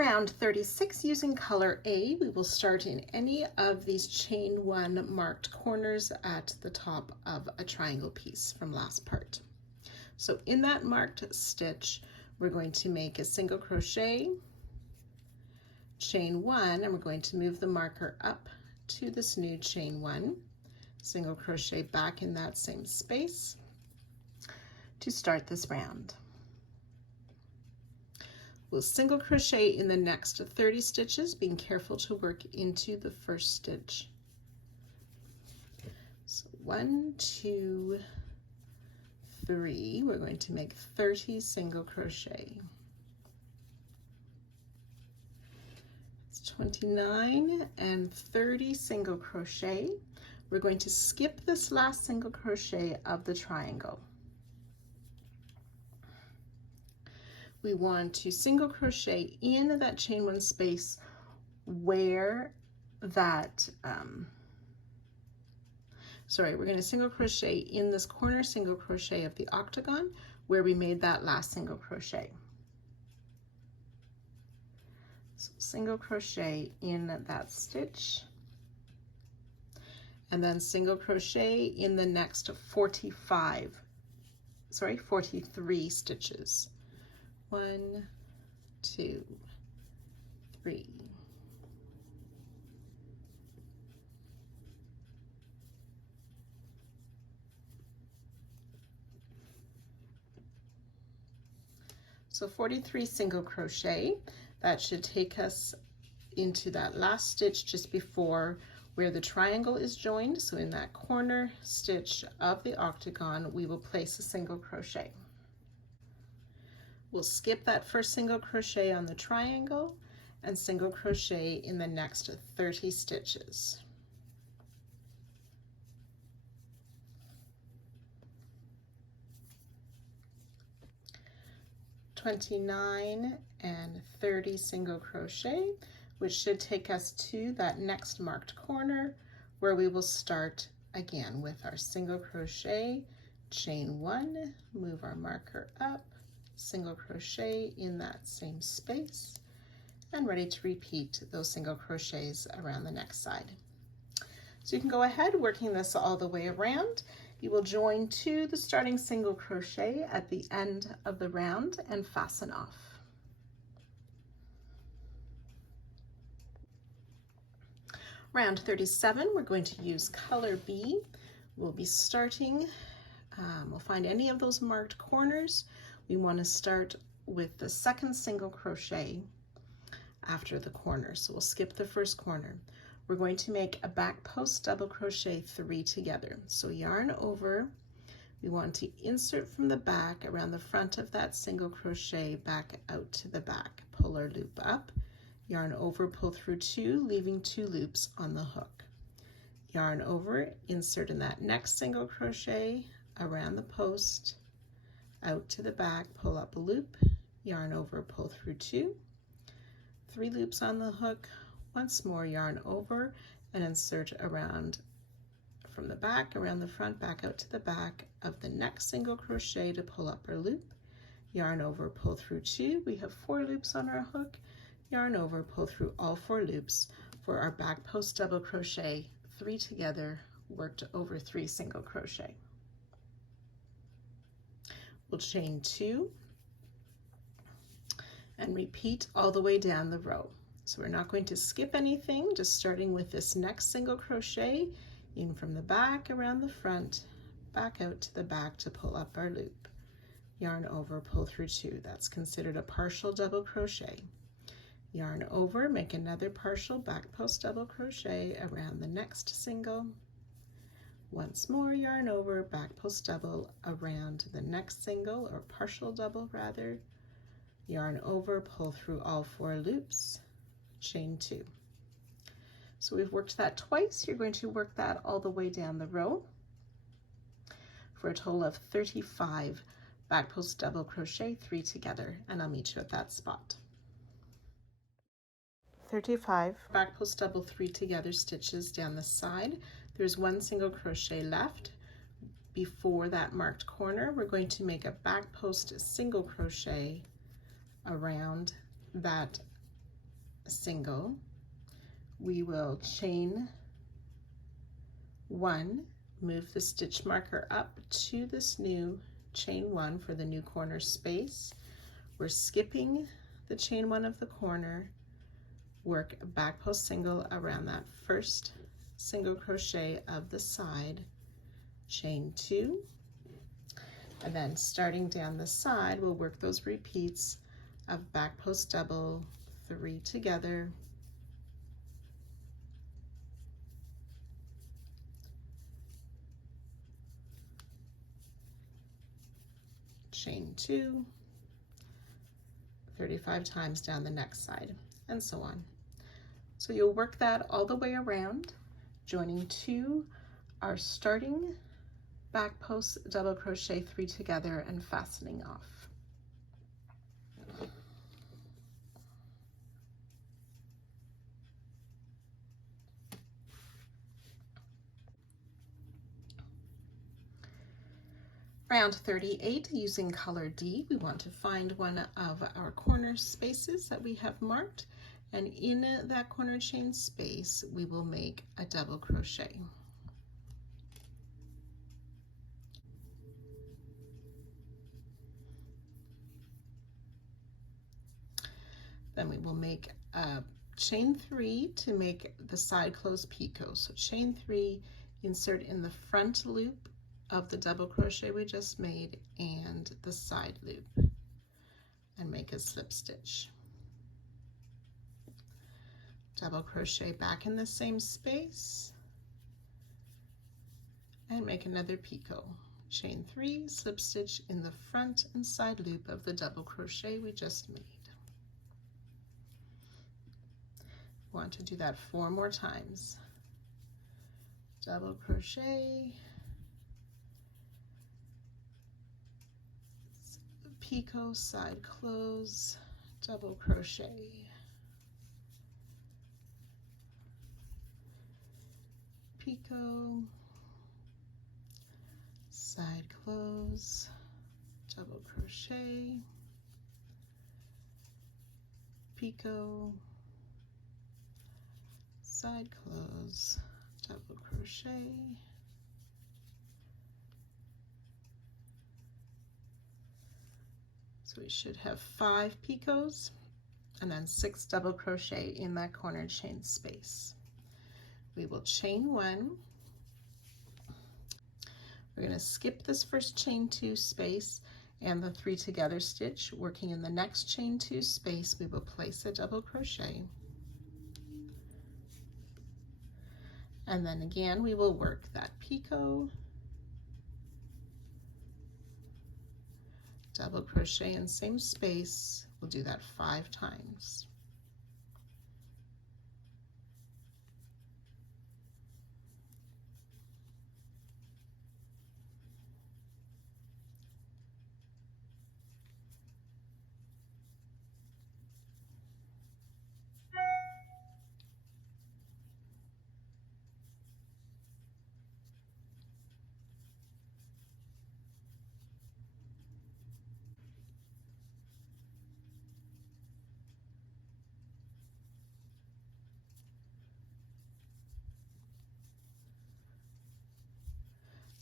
Round 36, using color A, we will start in any of these chain 1 marked corners at the top of a triangle piece from last part. So in that marked stitch, we're going to make a single crochet, chain 1, and we're going to move the marker up to this new chain 1, single crochet back in that same space to start this round. We'll single crochet in the next 30 stitches, being careful to work into the first stitch. So 1, 2, 3, we're going to make 30 single crochet. It's 29 and 30 single crochet. We're going to skip this last single crochet of the triangle. We want to single crochet in that chain 1 space where that, we're going to single crochet in this corner single crochet of the octagon where we made that last single crochet. So single crochet in that stitch, and then single crochet in the next 43 stitches. 1, 2, 3. So 43 single crochet. That should take us into that last stitch just before where the triangle is joined. So in that corner stitch of the octagon, we will place a single crochet. We'll skip that first single crochet on the triangle and single crochet in the next 30 stitches. (29 and 30 single crochet, which should take us to that next marked corner where we will start again with our single crochet, chain 1, move our marker up, single crochet in that same space, and ready to repeat those single crochets around the next side. So you can go ahead working this all the way around. You will join to the starting single crochet at the end of the round and fasten off. Round 37, we're going to use color B. We'll be starting, we'll find any of those marked corners. We want to start with the second single crochet after the corner. So we'll skip the first corner. We're going to make a back post double crochet 3 together. So yarn over, we want to insert from the back around the front of that single crochet back out to the back. Pull our loop up, yarn over, pull through 2, leaving 2 loops on the hook. Yarn over, insert in that next single crochet around the post, out to the back, pull up a loop, yarn over, pull through 2, 3 loops on the hook, once more yarn over and insert around from the back, around the front, back out to the back of the next single crochet to pull up our loop, yarn over, pull through 2, we have 4 loops on our hook, yarn over, pull through all 4 loops for our back post double crochet 3 together, worked over 3 single crochet. We'll chain 2 and repeat all the way down the row. So we're not going to skip anything, just starting with this next single crochet in from the back, around the front, back out to the back to pull up our loop. Yarn over, pull through 2. That's considered a partial double crochet. Yarn over, make another partial back post double crochet around the next single. Once more, yarn over, back post double around the next single, or partial double rather. Yarn over, pull through all 4 loops, chain 2. So we've worked that twice. You're going to work that all the way down the row for a total of 35 back post double crochet 3 together, and I'll meet you at that spot. 35 back post double 3 together stitches down the side. There's 1 single crochet left. Before that marked corner, we're going to make a back post single crochet around that single, we will chain 1, move the stitch marker up to this new chain 1 for the new corner space. We're skipping the chain 1 of the corner, work a back post single around that first single crochet of the side, chain 2, and then starting down the side, we'll work those repeats of back post double, 3 together, chain 2, 35 times down the next side, and so on. So you'll work that all the way around, joining 2 are starting back post double crochet 3 together and fastening off. Round 38, using color D, we want to find one of our corner spaces that we have marked, and in that corner chain space we will make a double crochet. Then we will make a chain 3 to make the side close picot. So chain 3, insert in the front loop of the double crochet we just made and the side loop, and make a slip stitch. Double crochet back in the same space and make another picot. Chain 3, slip stitch in the front and side loop of the double crochet we just made. Want to do that 4 more times. Double crochet, picot, side close, double crochet, picot, side close, double crochet, picot, side close, double crochet, so we should have 5 picots and then 6 double crochet in that corner chain space. We will chain 1. We're going to skip this first chain 2 space and the 3 together stitch. Working in the next chain 2 space, we will place a double crochet, and then again we will work that picot, double crochet in same space. We'll do that 5 times.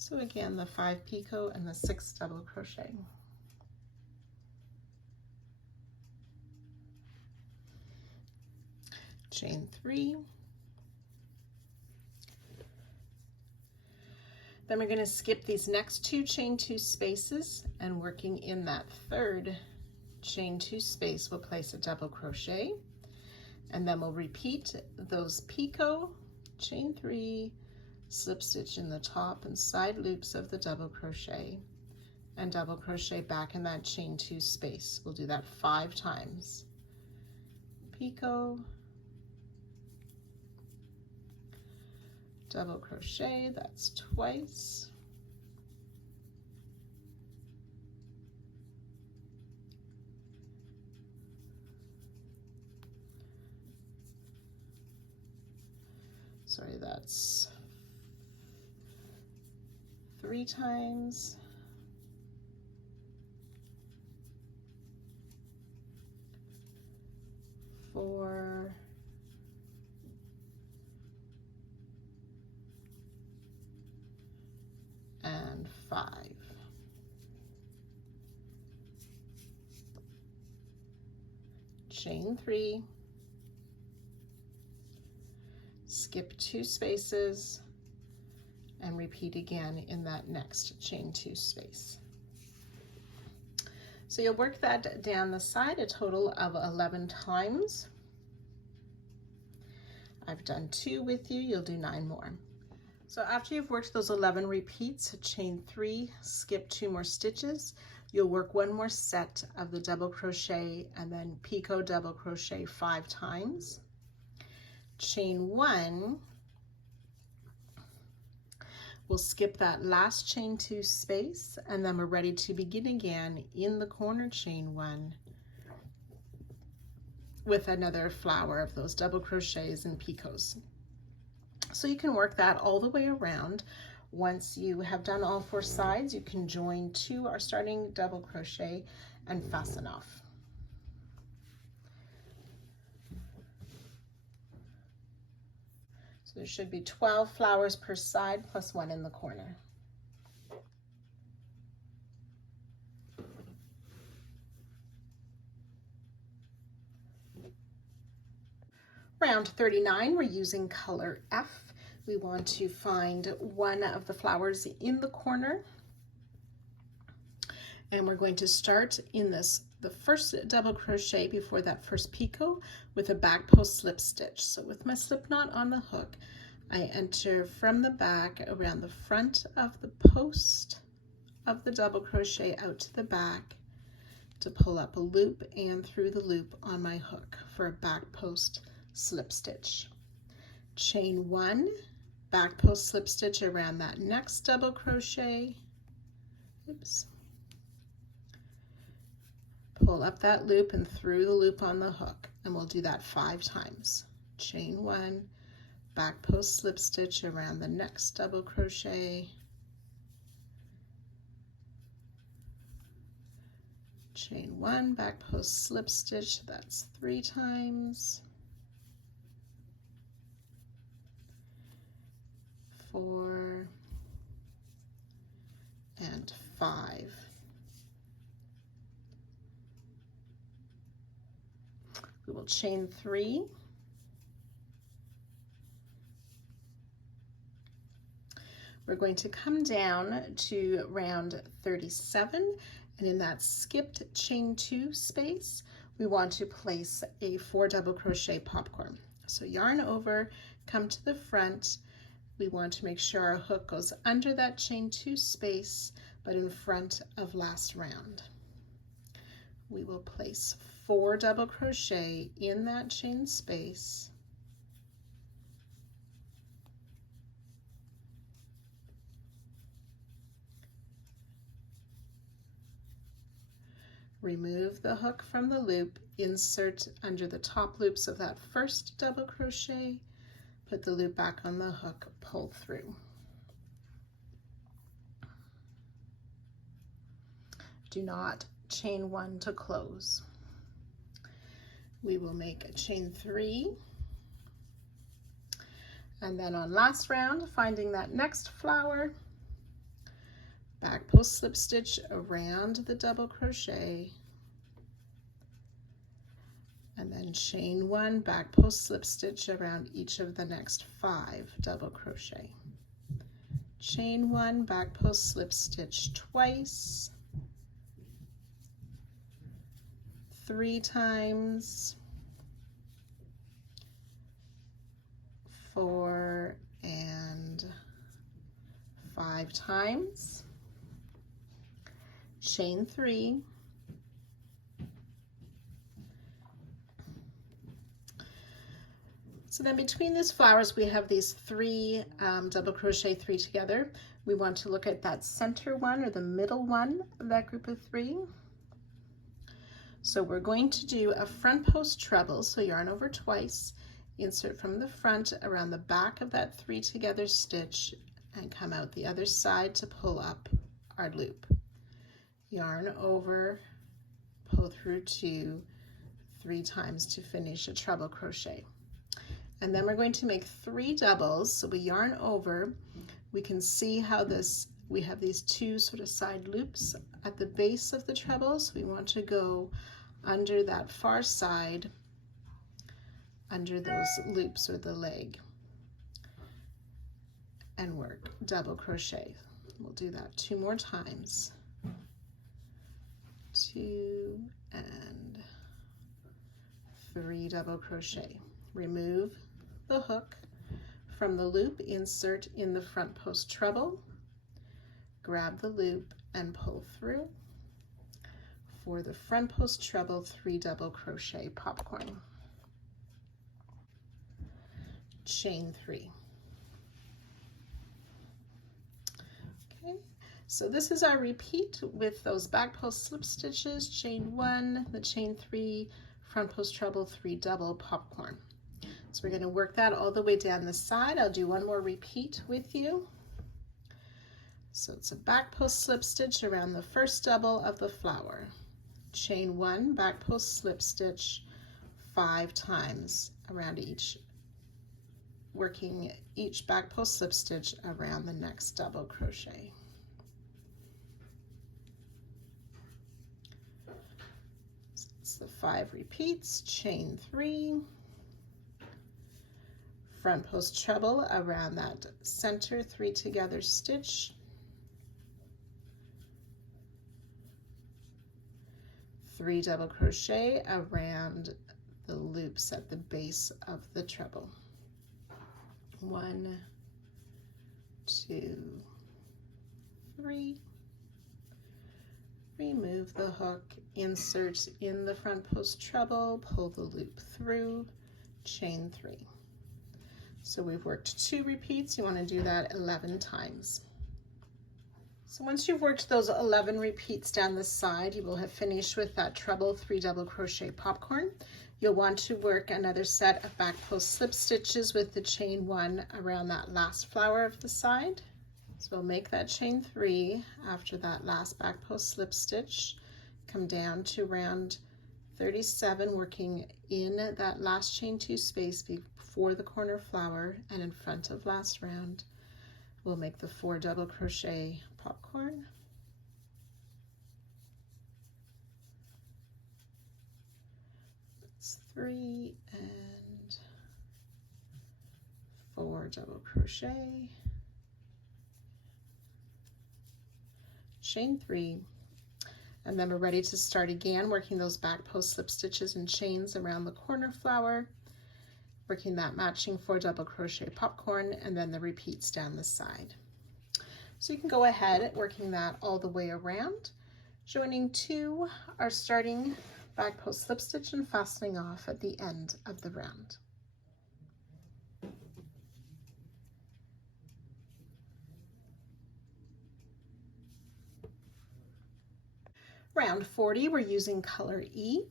So again, the 5 picot and the 6 double crochet. Chain 3. Then we're going to skip these next 2 chain 2 spaces, and working in that third chain 2 space, we'll place a double crochet, and then we'll repeat those picot, chain 3, slip stitch in the top and side loops of the double crochet, and double crochet back in that chain 2 space. We'll do that 5 times. Picot, double crochet, that's twice, sorry, that's 3 times, 4, 4, and 5. Chain 3, skip 2 spaces, and repeat again in that next chain 2 space. So you'll work that down the side a total of 11 times. I've done 2 with you, you'll do 9 more. So after you've worked those 11 repeats, chain 3, skip 2 more stitches, you'll work 1 more set of the double crochet and then picot double crochet 5 times. Chain 1, we'll skip that last chain 2 space, and then we're ready to begin again in the corner chain 1 with another flower of those double crochets and picots. So you can work that all the way around. Once you have done all 4 sides, you can join to our starting double crochet and fasten off. So there should be 12 flowers per side plus 1 in the corner. Round 39, we're using color F. We want to find one of the flowers in the corner, and we're going to start in the first double crochet before that first picot with a back post slip stitch. So with my slip knot on the hook, I enter from the back around the front of the post of the double crochet out to the back to pull up a loop and through the loop on my hook for a back post slip stitch. Chain 1, back post slip stitch around that next double crochet. Oops. Pull up that loop and through the loop on the hook, and we'll do that 5 times. Chain 1, back post slip stitch around the next double crochet. Chain 1, back post slip stitch, that's 3 times. 4 and 5. We will chain 3. We're going to come down to round 37, and in that skipped chain 2 space, we want to place a 4 double crochet popcorn. So yarn over, come to the front. We want to make sure our hook goes under that chain 2 space, but in front of last round. We will place 4 double crochet in that chain space. Remove the hook from the loop, insert under the top loops of that first double crochet, put the loop back on the hook, pull through. Do not chain 1 to close. We will make a chain 3, and then on last round, finding that next flower, back post slip stitch around the double crochet, and then chain 1, back post slip stitch around each of the next 5 double crochet. Chain 1, back post slip stitch twice, 3 times, 4 and 5 times, chain 3, so then between these flowers we have these 3 double crochet 3 together. We want to look at that center one or the middle one of that group of 3. So we're going to do a front post treble, so yarn over twice, insert from the front around the back of that 3 together stitch, and come out the other side to pull up our loop. Yarn over, pull through 2, 3 times to finish a treble crochet. And then we're going to make 3 doubles. So we yarn over. We can see how we have these 2 sort of side loops at the base of the treble. So we want to go under that far side, under those loops or the leg, and work double crochet. We'll do that 2 more times. 2 and 3 double crochet. Remove the hook from the loop, insert in the front post treble, grab the loop and pull through. For the front post treble, 3 double crochet popcorn. Chain 3. Okay, so this is our repeat with those back post slip stitches, chain 1, the chain 3, front post treble, 3 double popcorn. So we're going to work that all the way down the side. I'll do one more repeat with you. So it's a back post slip stitch around the first double of the flower. Chain 1, back post slip stitch 5 times around each, working each back post slip stitch around the next double crochet. So it's the 5 repeats, chain 3, front post treble around that center 3 together stitch, 3 double crochet around the loops at the base of the treble. 1, 2, 3. Remove the hook, insert in the front post treble, pull the loop through, chain 3. So we've worked 2 repeats. You want to do that 11 times. So once you've worked those 11 repeats down the side, you will have finished with that treble 3 double crochet popcorn. You'll want to work another set of back post slip stitches with the chain 1 around that last flower of the side. So we'll make that chain 3 after that last back post slip stitch, come down to round 37, working in that last chain 2 space before the corner flower and in front of last round. We'll make the 4 double crochet popcorn. It's 3 and 4 double crochet, chain 3, and then we're ready to start again, working those back post slip stitches and chains around the corner flower, working that matching 4 double crochet popcorn, and then the repeats down the side. So you can go ahead working that all the way around, joining 2 are starting back post slip stitch and fastening off at the end of the round. Round 40, we're using color E.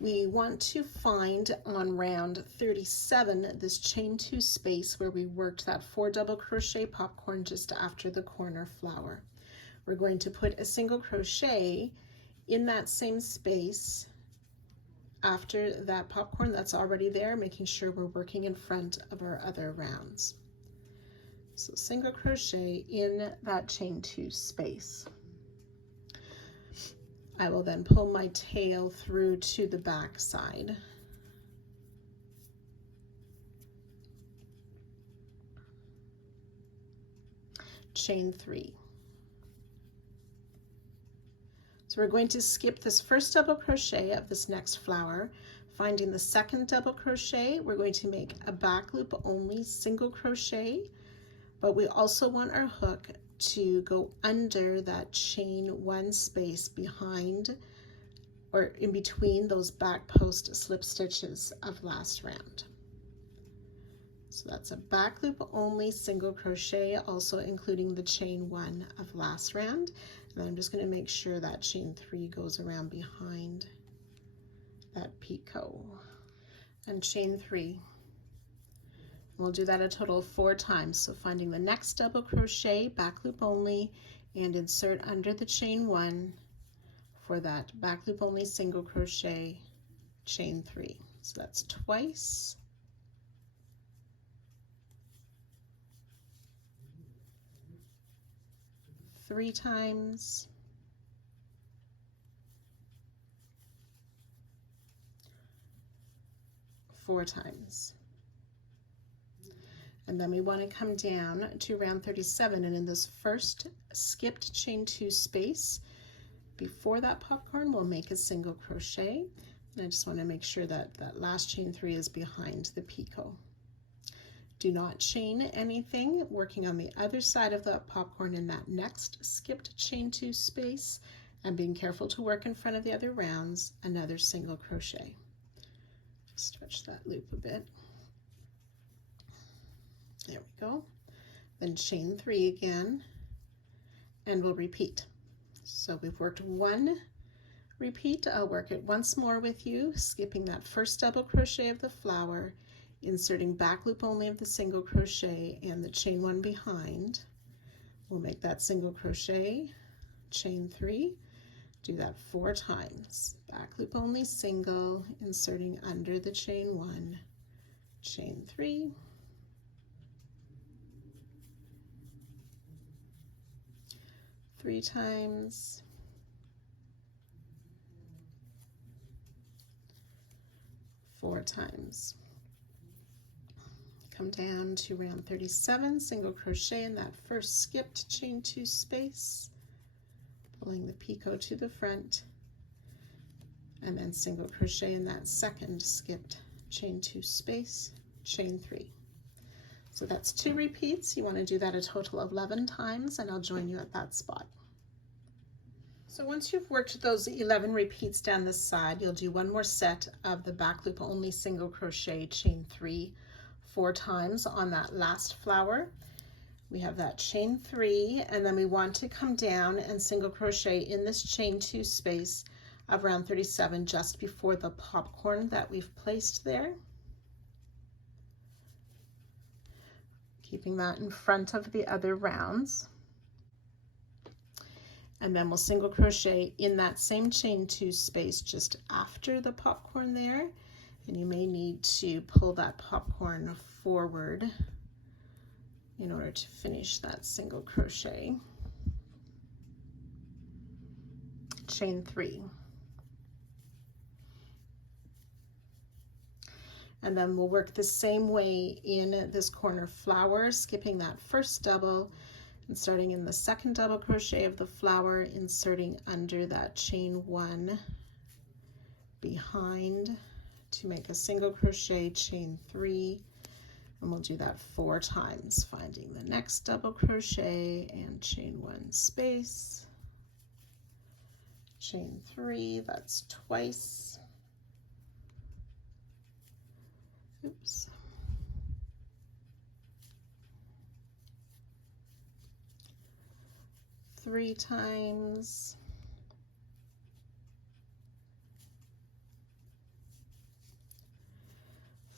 We want to find on round 37 this chain 2 space where we worked that 4 double crochet popcorn just after the corner flower. We're going to put a single crochet in that same space after that popcorn that's already there, making sure we're working in front of our other rounds. So single crochet in that chain 2 space. I will then pull my tail through to the back side. Chain 3. So we're going to skip this first double crochet of this next flower, finding the second double crochet. We're going to make a back loop only single crochet, but we also want our hook to go under that chain 1 space behind or in between those back post slip stitches of last round. So that's a back loop only single crochet, also including the chain 1 of last round. And then I'm just going to make sure that chain 3 goes around behind that picot, and chain 3. We'll do that a total of 4 times. So finding the next double crochet, back loop only, and insert under the chain 1 for that back loop only single crochet, chain 3. So that's twice, three times, four times. And then we want to come down to round 37, and in this first skipped chain 2 space before that popcorn, we'll make a single crochet. And I just want to make sure that that last chain 3 is behind the picot. Do not chain anything, working on the other side of the popcorn in that next skipped chain 2 space, and being careful to work in front of the other rounds, another single crochet. Just stretch that loop a bit. There we go. Then chain 3 again, and we'll repeat. So we've worked one repeat. I'll work it once more with you, skipping that first double crochet of the flower, inserting back loop only of the single crochet and the chain 1 behind. We'll make that single crochet, chain 3, do that 4 times. Back loop only single, inserting under the chain 1, chain 3, three times, four times. Come down to round 37, single crochet in that first skipped chain 2 space, pulling the picot to the front, and then single crochet in that second skipped chain 2 space, chain 3. So that's 2 repeats. You want to do that a total of 11 times, and I'll join you at that spot. So once you've worked those 11 repeats down the side, you'll do one more set of the back loop only single crochet, chain 3, 4 times on that last flower. We have that chain 3, and then we want to come down and single crochet in this chain 2 space of round 37 just before the popcorn that we've placed there. Keeping that in front of the other rounds. And then we'll single crochet in that same chain 2 space just after the popcorn there. And you may need to pull that popcorn forward in order to finish that single crochet. Chain 3. And then we'll work the same way in this corner flower, skipping that first double and starting in the second double crochet of the flower, inserting under that chain 1 behind to make a single crochet, chain 3, and we'll do that 4 times, finding the next double crochet and chain 1 space, chain 3, that's twice, oops, three times,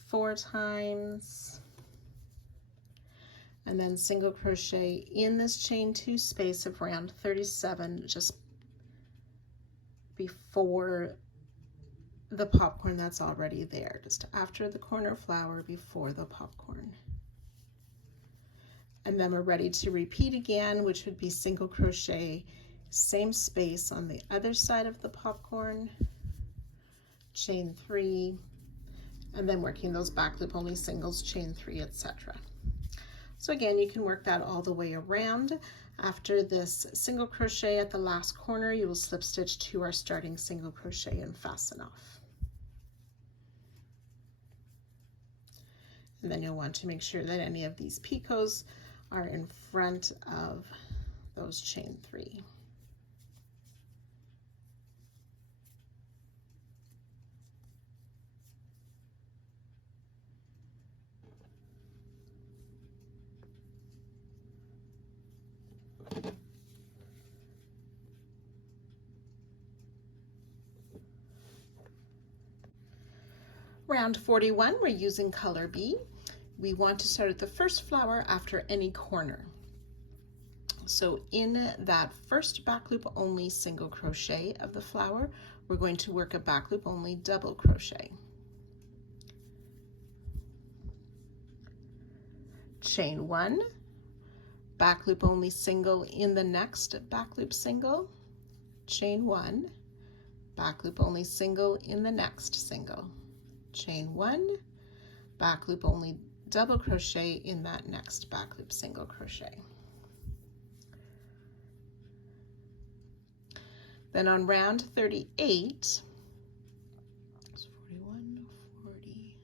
four times, and then single crochet in this chain 2 space of round 37 just before the popcorn that's already there, just after the corner flower, before the popcorn. And then we're ready to repeat again, which would be single crochet, same space on the other side of the popcorn, chain 3, and then working those back loop only singles, chain 3, etc. So again, you can work that all the way around. After this single crochet at the last corner, you will slip stitch to our starting single crochet and fasten off. And then you'll want to make sure that any of these picots are in front of those chain 3. Round 41, we're using color B. We want to start at the first flower after any corner. So in that first back loop only single crochet of the flower, we're going to work a back loop only double crochet. Chain 1, back loop only single in the next back loop single, chain 1, back loop only single in the next single, chain 1, back loop only double crochet in that next back loop single crochet. Then on round 38, 41, 40, 39.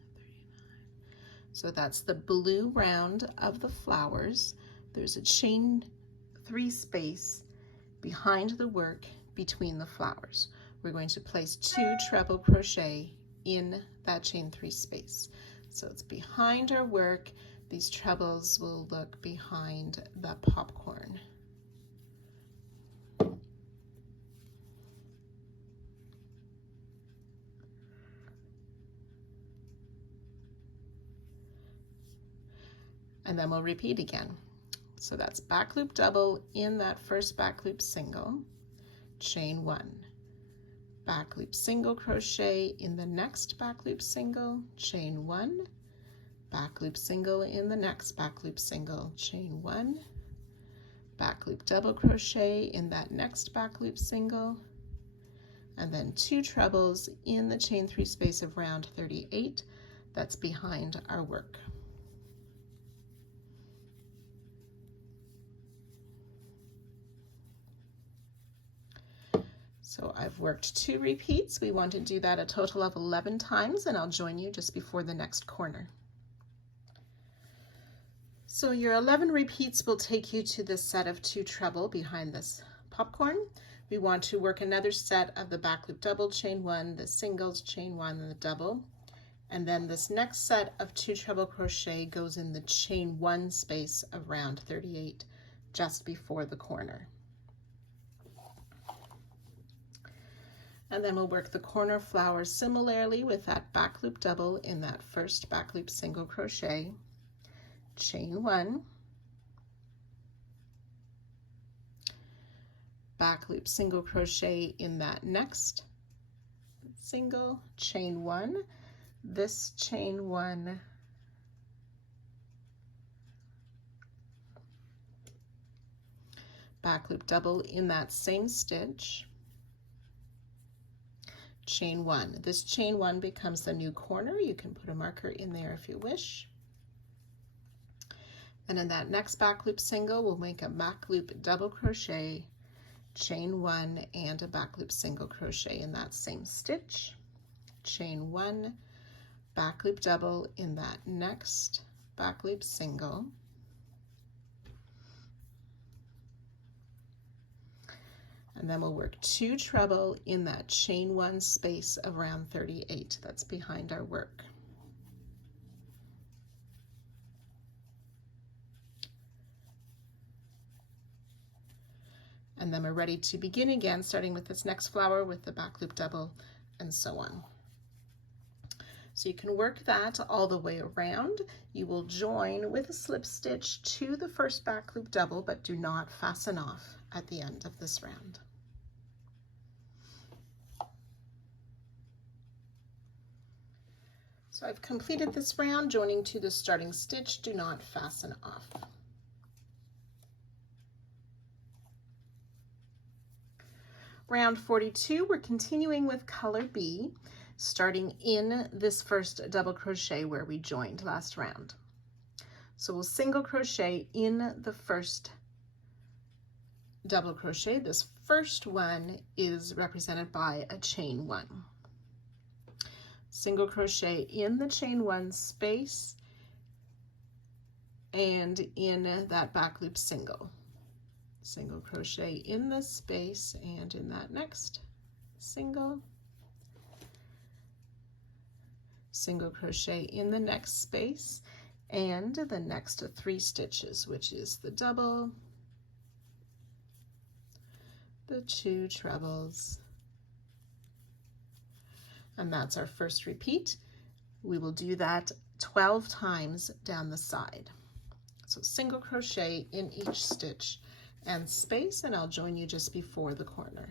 So that's the blue round of the flowers. There's a chain 3 space behind the work between the flowers. We're going to place 2 treble crochet in that chain 3 space. So it's behind our work. These trebles will look behind the popcorn. And then we'll repeat again. So that's back loop double in that first back loop single, chain 1, back loop single crochet in the next back loop single, chain 1, back loop single in the next back loop single, chain 1, back loop double crochet in that next back loop single, and then 2 trebles in the chain 3 space of round 38 that's behind our work. So I've worked 2 repeats. We want to do that a total of 11 times, and I'll join you just before the next corner. So your 11 repeats will take you to this set of 2 treble behind this popcorn. We want to work another set of the back loop double, chain 1, the singles, chain 1, and the double. And then this next set of 2 treble crochet goes in the chain 1 space of round 38, just before the corner. And then we'll work the corner flowers similarly with that back loop double in that first back loop single crochet, chain 1, back loop single crochet in that next single, chain 1, this chain 1, back loop double in that same stitch, chain 1. This chain 1 becomes the new corner. You can put a marker in there if you wish. And in that next back loop single, we'll make a back loop double crochet, chain 1, and a back loop single crochet in that same stitch, chain 1, back loop double in that next back loop single, and then we'll work 2 treble in that chain 1 space of round 38 that's behind our work. And then we're ready to begin again, starting with this next flower with the back loop double and so on. So you can work that all the way around. You will join with a slip stitch to the first back loop double, but do not fasten off at the end of this round. So I've completed this round, joining to the starting stitch, do not fasten off. Round 42, we're continuing with color B, starting in this first double crochet where we joined last round. So we'll single crochet in the first double crochet. This first one is represented by a chain 1. Single crochet in the chain 1 space and in that back loop single. Single crochet in this space and in that next single. Single crochet in the next space and the next 3 stitches, which is the double, the 2 trebles, and that's our first repeat. We will do that 12 times down the side. So single crochet in each stitch and space, and I'll join you just before the corner.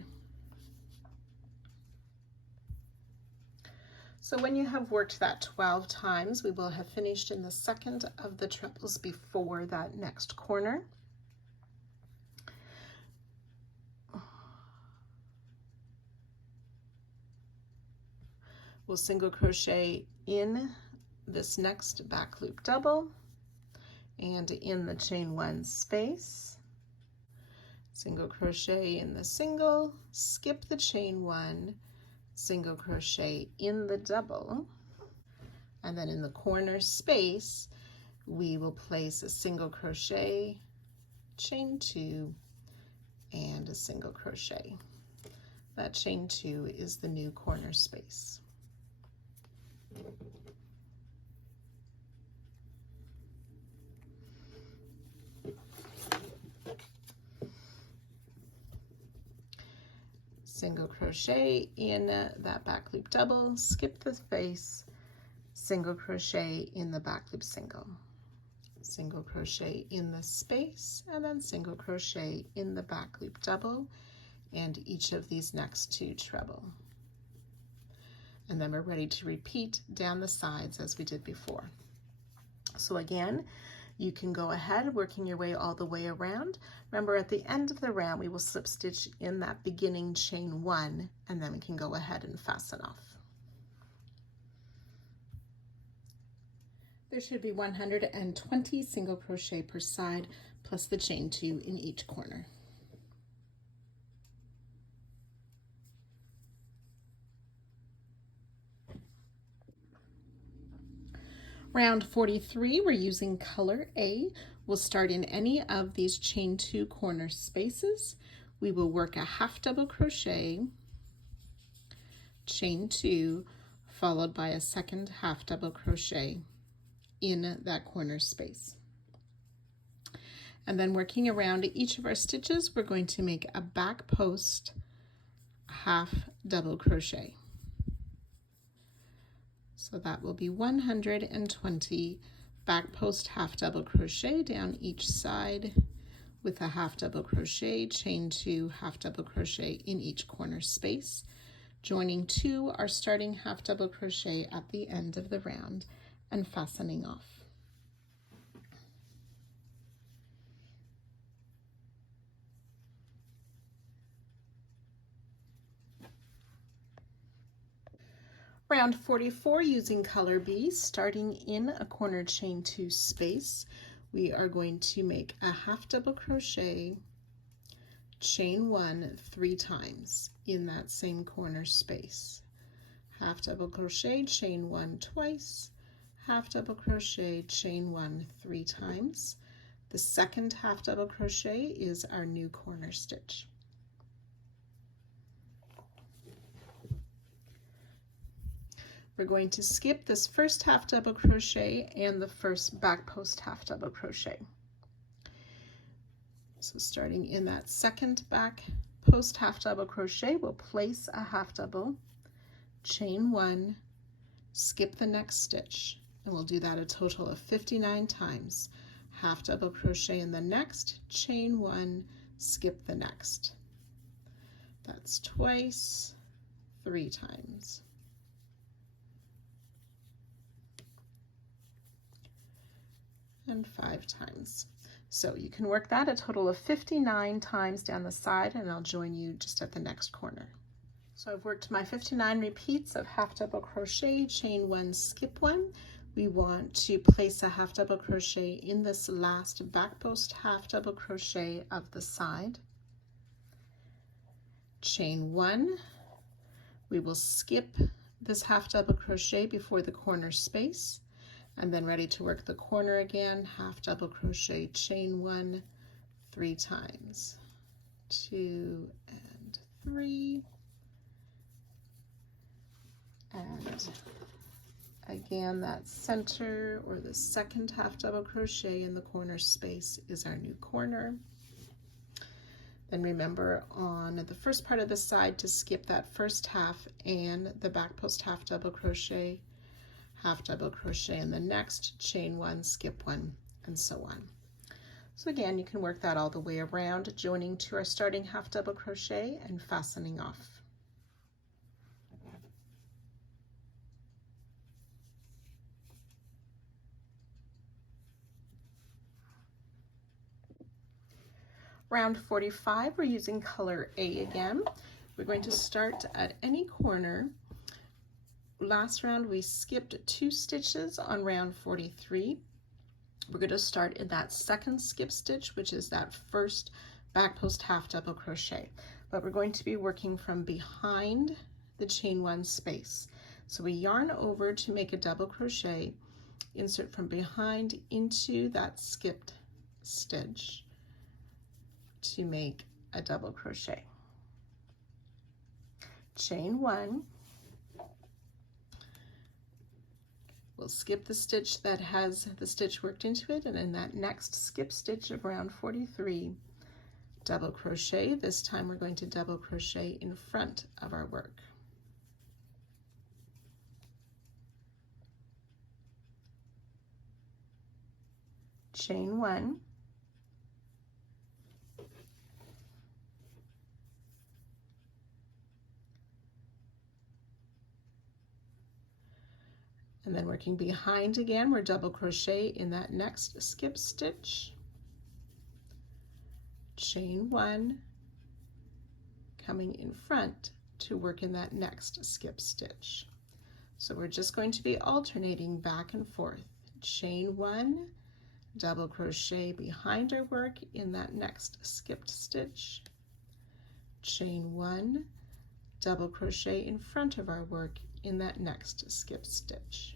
So when you have worked that 12 times, we will have finished in the second of the trebles before that next corner. We'll single crochet in this next back loop double and in the chain one space, single crochet in the single, skip the chain one, single crochet in the double, and then in the corner space we will place a single crochet, chain two, and a single crochet. That chain two is the new corner space. Single crochet in that back loop double, skip the space, single crochet in the back loop single, single crochet in the space, and then single crochet in the back loop double and each of these next two treble. And then we're ready to repeat down the sides as we did before. So again, you can go ahead working your way all the way around. Remember, at the end of the round we will slip stitch in that beginning chain one, and then we can go ahead and fasten off. There should be 120 single crochet per side plus the chain two in each corner. Round 43, we're using color A. We'll start in any of these chain two corner spaces. We will work a half double crochet, chain two, followed by a second half double crochet in that corner space. And then working around each of our stitches, we're going to make a back post half double crochet. So that will be 120 back post half double crochet down each side with a half double crochet, chain two, half double crochet in each corner space, joining to our starting half double crochet at the end of the round and fastening off. Round 44, using color B, starting in a corner chain two space, we are going to make a half double crochet, chain one 3 times in that same corner space. Half double crochet, chain one twice, half double crochet, chain one 3 times. The second half double crochet is our new corner stitch. We're going to skip this first half double crochet and the first back post half double crochet. So starting in that second back post half double crochet, we'll place a half double, chain one, skip the next stitch, and we'll do that a total of 59 times. Half double crochet in the next, chain one, skip the next. That's twice, 3 times. And 5 times. So you can work that a total of 59 times down the side, and I'll join you just at the next corner. So I've worked my 59 repeats of half double crochet, chain one, skip one. We want to place a half double crochet in this last back post half double crochet of the side. Chain one, we will skip this half double crochet before the corner space, and then ready to work the corner again, half double crochet, chain one 3 times, 2 and 3, and again that center or the second half double crochet in the corner space is our new corner. Then remember on the first part of the side to skip that first half and the back post half double crochet, half double crochet in the next, chain one, skip one, and so on. So again, you can work that all the way around, joining to our starting half double crochet and fastening off. Round 45, we're using color A again. We're going to start at any corner. Last round we skipped 2 stitches on round 43. We're going to start in that second skip stitch, which is that first back post half double crochet, but we're going to be working from behind the chain 1 space. So we yarn over to make a double crochet, insert from behind into that skipped stitch to make a double crochet. Chain 1. We'll skip the stitch that has the stitch worked into it, and in that next skip stitch of round 43, double crochet. This time we're going to double crochet in front of our work. Chain 1. And then working behind again, we're double crochet in that next skip stitch. Chain 1, coming in front to work in that next skip stitch. So we're just going to be alternating back and forth. Chain 1, double crochet behind our work in that next skipped stitch. Chain 1, double crochet in front of our work in that next skip stitch.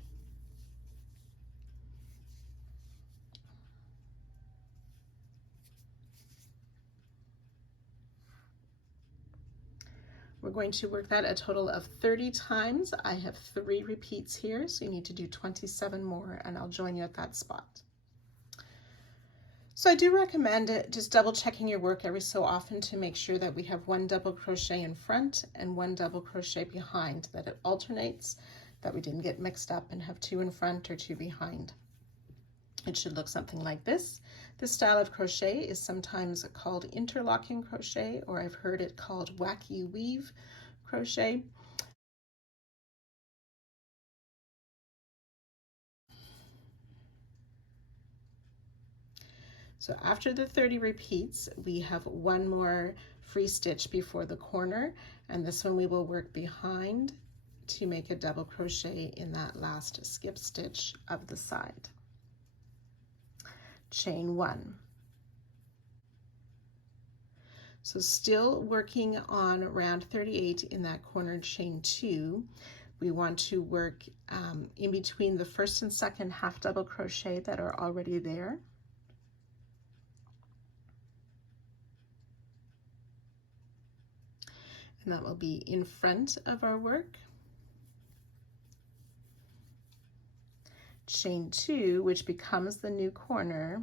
We're going to work that a total of 30 times. I have 3 repeats here, so you need to do 27 more, and I'll join you at that spot. So I do recommend just double checking your work every so often to make sure that we have 1 double crochet in front and 1 double crochet behind, that it alternates, that we didn't get mixed up and have 2 in front or 2 behind. It should look something like this. This style of crochet is sometimes called interlocking crochet, or I've heard it called wacky weave crochet. So after the 30 repeats, we have 1 more free stitch before the corner, and this one we will work behind to make a double crochet in that last skip stitch of the side. Chain 1. So still working on round 38 in that corner, chain 2. We want to work in between the first and second half double crochet that are already there. And that will be in front of our work. Chain 2, which becomes the new corner.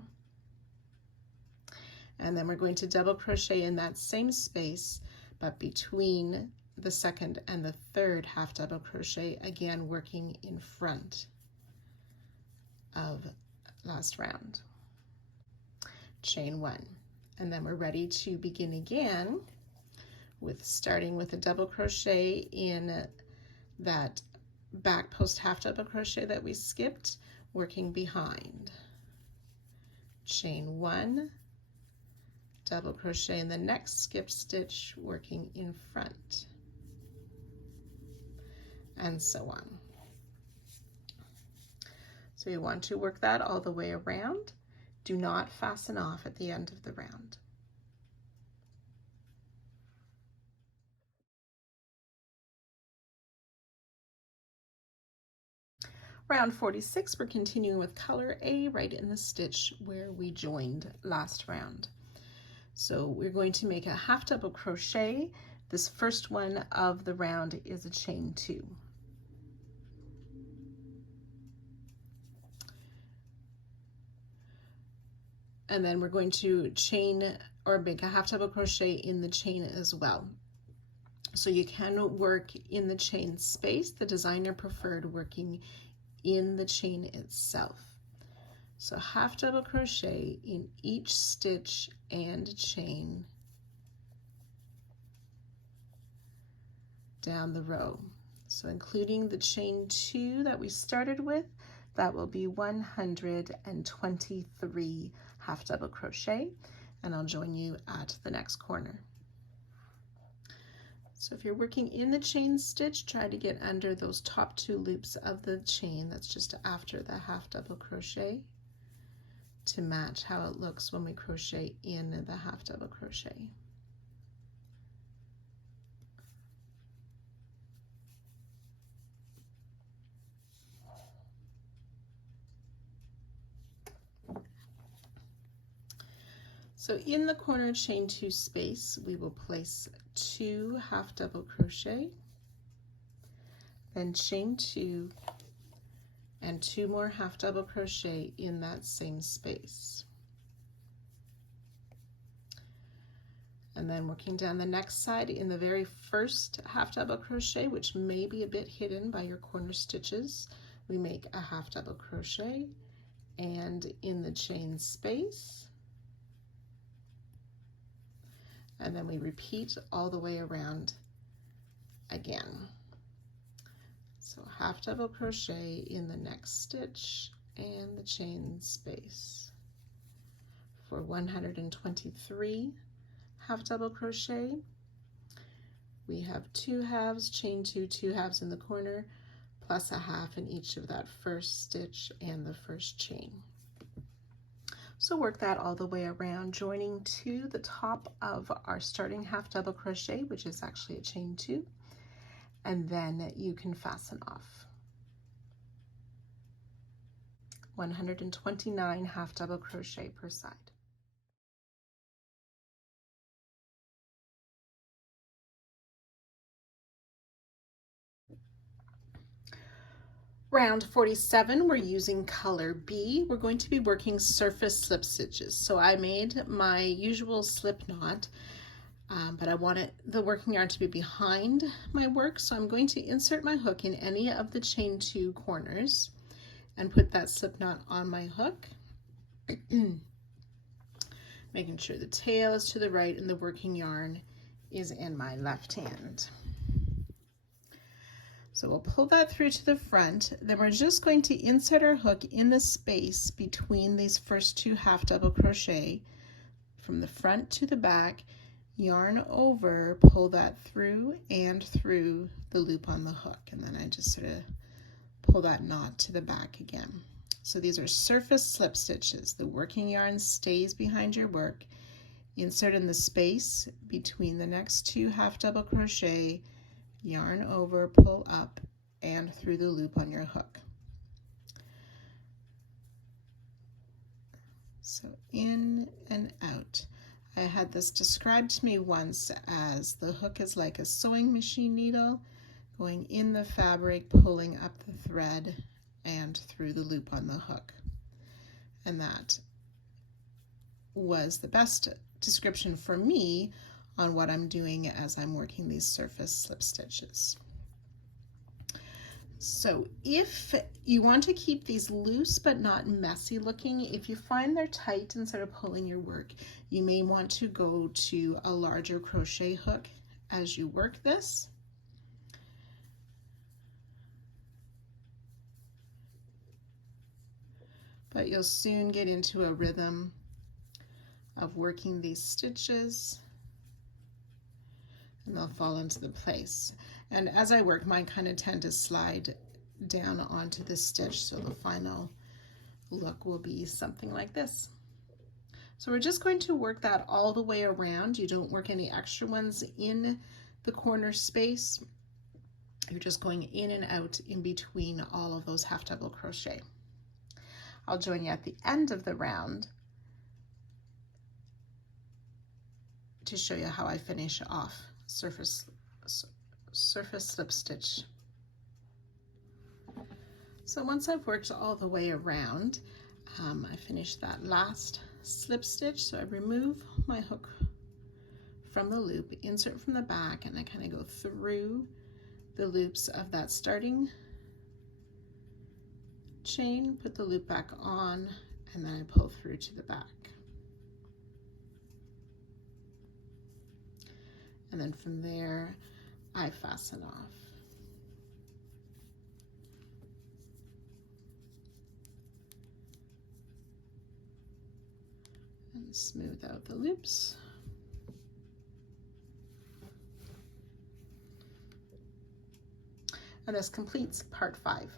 And then we're going to double crochet in that same space, but between the second and the third half double crochet, again working in front of last round. Chain 1. And then we're ready to begin again with starting with a double crochet in that back post half double crochet that we skipped, working behind. Chain 1, double crochet in the next skip stitch, working in front, and so on. So you want to work that all the way around. Do not fasten off at the end of the round. Round 46, we're continuing with color A right in the stitch where we joined last round. So we're going to make a half double crochet. This first one of the round is a chain 2. And then we're going to chain or make a half double crochet in the chain as well. So you can work in the chain space. The designer preferred working in the chain itself. So half double crochet in each stitch and chain down the row. So including the chain 2 that we started with, that will be 123 half double crochet. and I'll join you at the next corner. So if you're working in the chain stitch, try to get under those top 2 loops of the chain. That's just after the half double crochet, to match how it looks when we crochet in the half double crochet. So in the corner chain 2 space, we will place 2 half double crochet, then chain 2 and 2 more half double crochet in that same space. And then working down the next side, in the very first half double crochet, which may be a bit hidden by your corner stitches, we make a half double crochet, and in the chain space, and then we repeat all the way around again. So half double crochet in the next stitch and the chain space. For 123 half double crochet, we have 2 halves, chain 2, 2 halves in the corner, plus a half in each of that first stitch and the first chain. So work that all the way around, joining to the top of our starting half double crochet, which is actually a chain 2, and then you can fasten off. 129 half double crochet per side. Round 47, we're using color B. We're going to be working surface slip stitches. So I made my usual slip knot, but I wanted the working yarn to be behind my work. So I'm going to insert my hook in any of the chain 2 corners and put that slip knot on my hook, making sure the tail is to the right and the working yarn is in my left hand. So we'll pull that through to the front, then we're just going to insert our hook in the space between these first 2 half double crochet from the front to the back, yarn over, pull that through and through the loop on the hook, and then I just sort of pull that knot to the back again. So these are surface slip stitches. The working yarn stays behind your work. Insert in the space between the next 2 half double crochet, yarn over, pull up and through the loop on your hook. So in and out. I had this described to me once as the hook is like a sewing machine needle going in the fabric, pulling up the thread and through the loop on the hook. And that was the best description for me on what I'm doing as I'm working these surface slip stitches. So if you want to keep these loose but not messy looking, if you find they're tight and sort of pulling your work, you may want to go to a larger crochet hook as you work this. But you'll soon get into a rhythm of working these stitches, and they'll fall into the place. And as I work, mine kind of tend to slide down onto the stitch, so the final look will be something like this. So we're just going to work that all the way around. You don't work any extra ones in the corner space. You're just going in and out in between all of those half double crochet. I'll join you at the end of the round to show you how I finish off surface slip stitch. So once I've worked all the way around, I finish that last slip stitch. So I remove my hook from the loop, insert from the back, and I kind of go through the loops of that starting chain, put the loop back on, and then I pull through to the back. And then from there, I fasten off. and smooth out the loops. And this completes part 5.